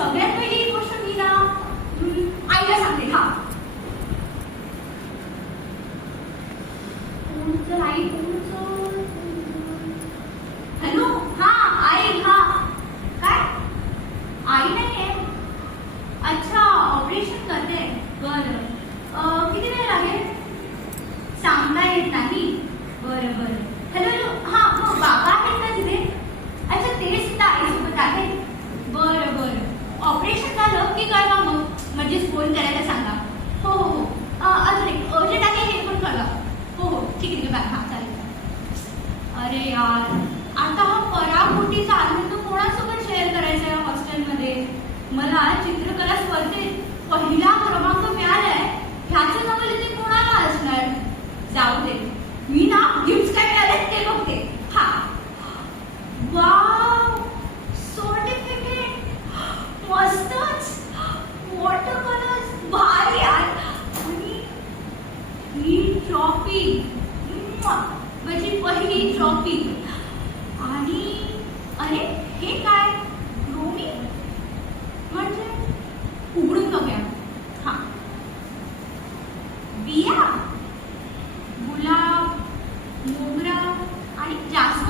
सगळ्यात पहिली एक गोष्ट मी ना आईला सांगते हा. कोणचं आई तुमचं हॅलो? हा आई हा. काय? आई नाही अच्छा ऑपरेशन करते. बरं. किती वेळ लागेल? सांगता येत नाही. बरं बरं हॅलो हॅलो हां मग बाबा आहेत का तिथे अच्छा ते सुद्धा आईसोबत आहेत बरं बरं ऑपरेशन झालं की कळवा मग म्हणजेच फोन करायला सांगा. हो हो हो. अजून एक अर्जंट आहे हे पण कळवा हो हो ठीक आहे बाय. हां चालेल. अरे यार आता हा पराकोटीचा आनंद कोणासोबत शेअर करायचा या हॉस्टेलमध्ये मला चित्रकला स्पर्धेत पहिला क्रमांक मिळालाय. ह्याचं नवल ते कोणाला असणार? जाऊ दे. मी ना गिफ्ट काय मिळाले ते बघते. हा. वाव सर्टिफिकेट मस्त वॉटर कलर्स भारी यार आणि ही ट्रॉफी माझी म्हणजे पहिली ट्रॉफी आणि अरे हे काय? रोमी म्हणजे उघडून बघूया. हा. बिया गुलाब मोगरा आणि जास्वंद.